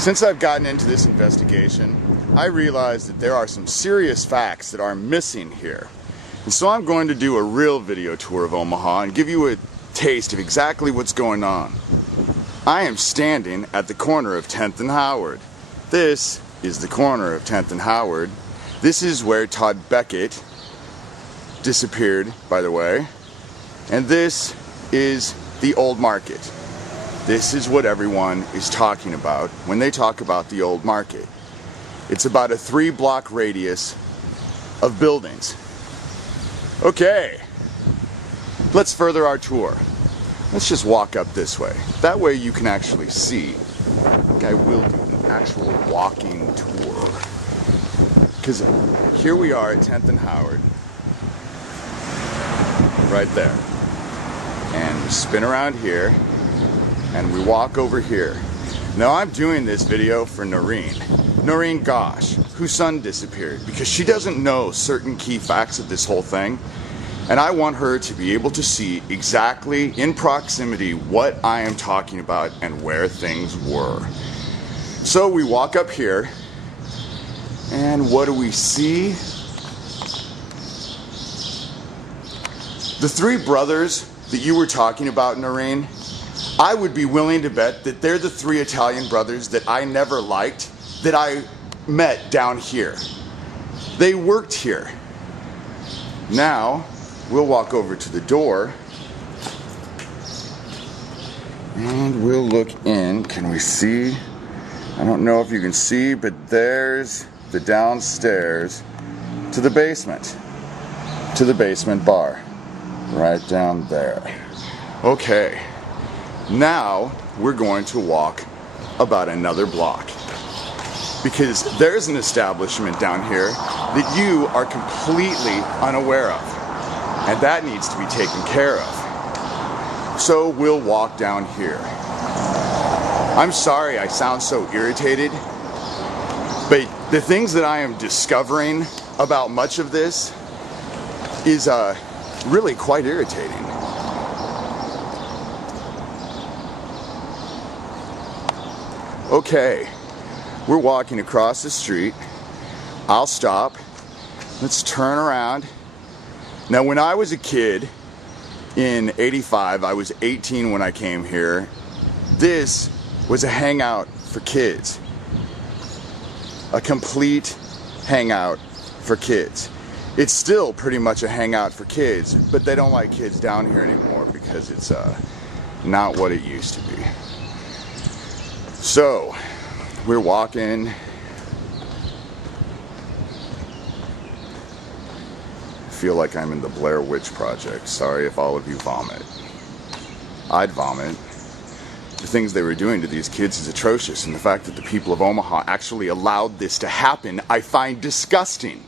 Since I've gotten into this investigation, I realize that there are some serious facts that are missing here. And so I'm going to do a real video tour of Omaha and give you a taste of exactly what's going on. I am standing at the corner of 10th and Howard. This is the corner of 10th and Howard. This is where Todd Beckett disappeared, by the way. And this is the old market. This is what everyone is talking about when they talk about the old market. It's about a 3-block radius of buildings. Okay, let's further our tour. Let's just walk up this way. That way you can actually see. I will do an actual walking tour. Because here we are at 10th and Howard. Right there. And we spin around here. And we walk over here. Now I'm doing this video for Noreen Gosh, whose son disappeared, because she doesn't know certain key facts of this whole thing. And I want her to be able to see exactly in proximity what I am talking about and where things were. So we walk up here, and what do we see? The 3 brothers that you were talking about, Noreen, I would be willing to bet that they're the 3 Italian brothers that I never liked, that I met down here. They worked here. Now, we'll walk over to the door and we'll look in. Can we see? I don't know if you can see, but there's the downstairs to the basement bar, right down there. Okay. Now we're going to walk about another block, because there's an establishment down here that you are completely unaware of, and that needs to be taken care of. So we'll walk down here. I'm sorry I sound so irritated, but the things that I am discovering about much of this is really quite irritating. Okay, we're walking across the street. I'll stop. Let's turn around. Now, when I was a kid in '85, I was 18 when I came here. This was a hangout for kids. A complete hangout for kids. It's still pretty much a hangout for kids, but they don't like kids down here anymore because it's not what it used to be. So, we're walking. I feel like I'm in the Blair Witch Project. Sorry if all of you vomit. I'd vomit. The things they were doing to these kids is atrocious, and the fact that the people of Omaha actually allowed this to happen, I find disgusting.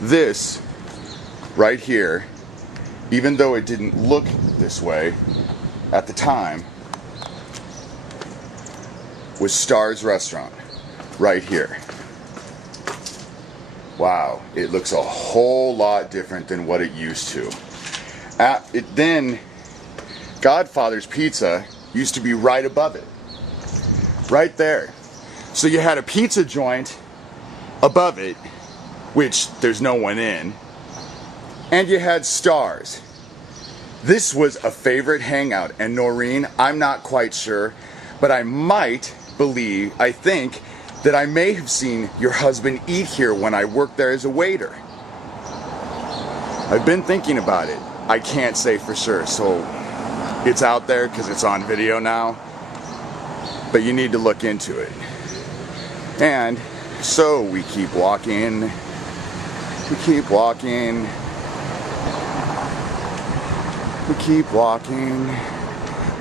This right here, even though it didn't look this way at the time, was Star's Restaurant right here. Wow, it looks a whole lot different than what it used to. Then Godfather's Pizza used to be right above it, right there. So you had a pizza joint above it, which there's no one in, and you had Stars. This was a favorite hangout, and Noreen, I'm not quite sure, but I think that I may have seen your husband eat here when I worked there as a waiter. I've been thinking about it. I can't say for sure, so it's out there because it's on video now, but you need to look into it. And so we keep walking. We keep walking. We keep walking.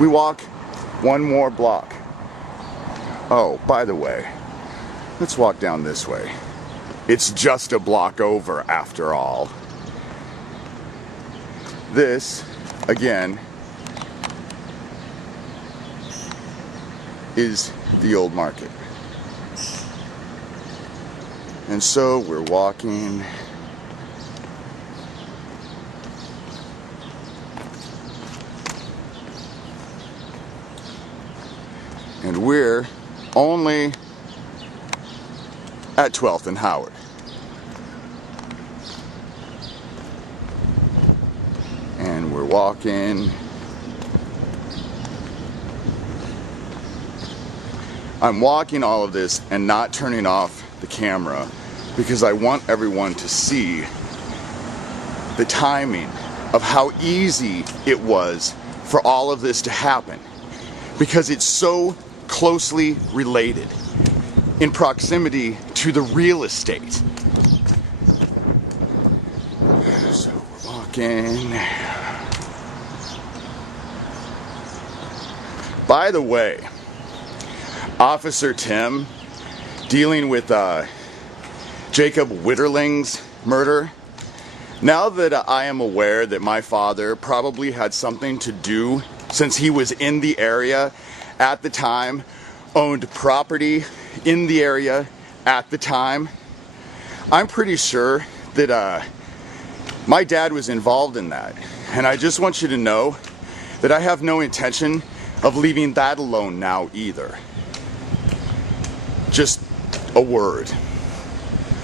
We walk one more block. Oh, by the way, let's walk down this way. It's just a block over after all. This, again, is the old market. And so we're walking. we're only at 12th and Howard. And we're walking. I'm walking all of this and not turning off the camera because I want everyone to see the timing of how easy it was for all of this to happen, because it's so closely related in proximity to the real estate. So we're walking. By the way, Officer Tim, dealing with Jacob Witterling's murder, now that I am aware that my father probably had something to do, since he was in the area at the time, owned property in the area at the time, I'm pretty sure that my dad was involved in that. And I just want you to know that I have no intention of leaving that alone now either. Just a word.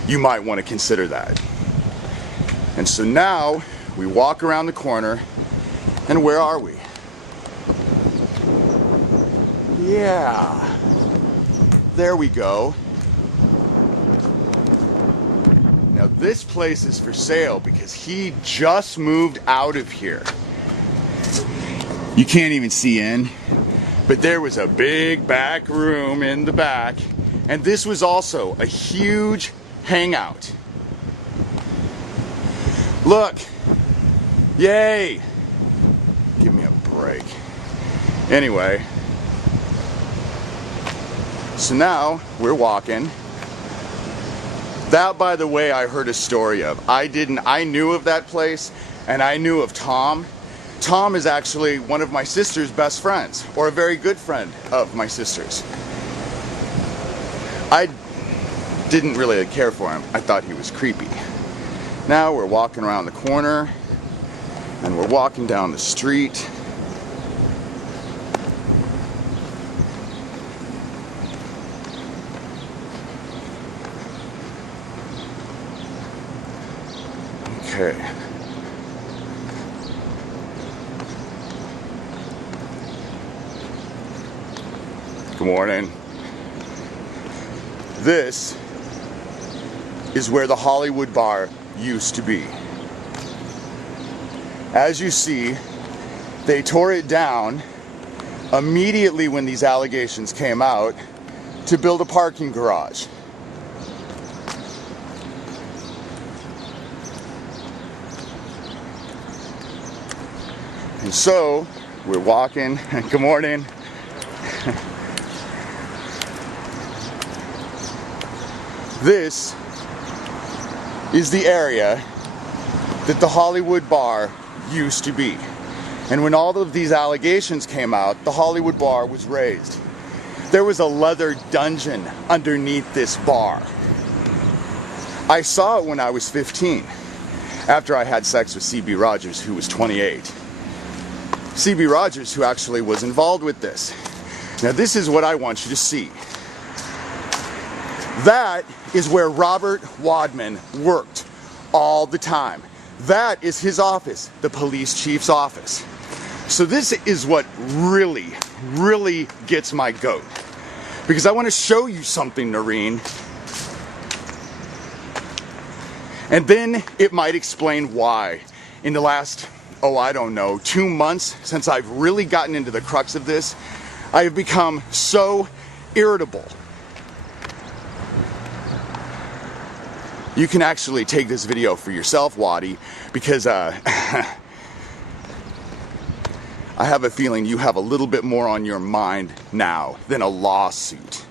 You might want to consider that. And so now we walk around the corner, and where are we? Yeah, there we go. Now this place is for sale because he just moved out of here. You can't even see in, but there was a big back room in the back, and this was also a huge hangout. Look, yay, give me a break. Anyway, so now we're walking. That, by the way, I heard a story of. I knew of that place, and I knew of Tom. Tom is actually one of my sister's best friends, or a very good friend of my sister's. I didn't really care for him. I thought he was creepy. Now we're walking around the corner, and we're walking down the street. Okay. Good morning. This is where the Hollywood Bar used to be. As you see, they tore it down immediately when these allegations came out to build a parking garage. And so we're walking. Good morning. This is the area that the Hollywood Bar used to be. And when all of these allegations came out, the Hollywood Bar was raised. There was a leather dungeon underneath this bar. I saw it when I was 15, after I had sex with C.B. Rogers, who was 28. C.B. Rogers, who actually was involved with this. Now this is what I want you to see. That is where Robert Wadman worked all the time. That is his office, the police chief's office. So this is what really, really gets my goat. Because I want to show you something, Noreen. And then it might explain why in the last, I don't know, 2 months since I've really gotten into the crux of this, I have become so irritable. You can actually take this video for yourself, Waddy, because I have a feeling you have a little bit more on your mind now than a lawsuit.